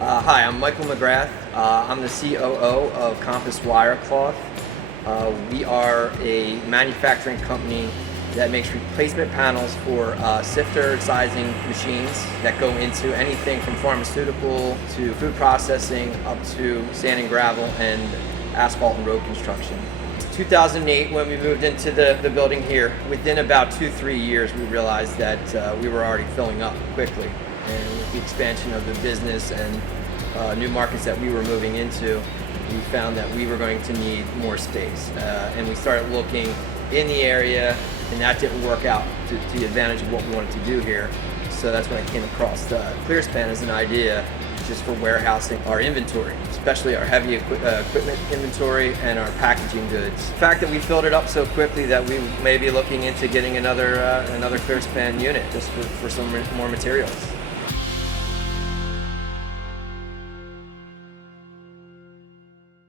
Hi, I'm Michael McGrath. I'm the COO of Compass Wire Cloth. We are a manufacturing company that makes replacement panels for sifter sizing machines that go into anything from pharmaceutical to food processing up to sand and gravel and asphalt and road construction. 2008, when we moved into the building here, within about 2-3 years we realized that we were already filling up quickly. And with the expansion of the business and new markets that we were moving into, we found that we were going to need more space. And we started looking in the area, and that didn't work out to the advantage of what we wanted to do here. So that's when I came across ClearSpan as an idea just for warehousing our inventory, especially our heavy equipment inventory and our packaging goods. The fact that we filled it up so quickly that we may be looking into getting another ClearSpan unit just for some more materials.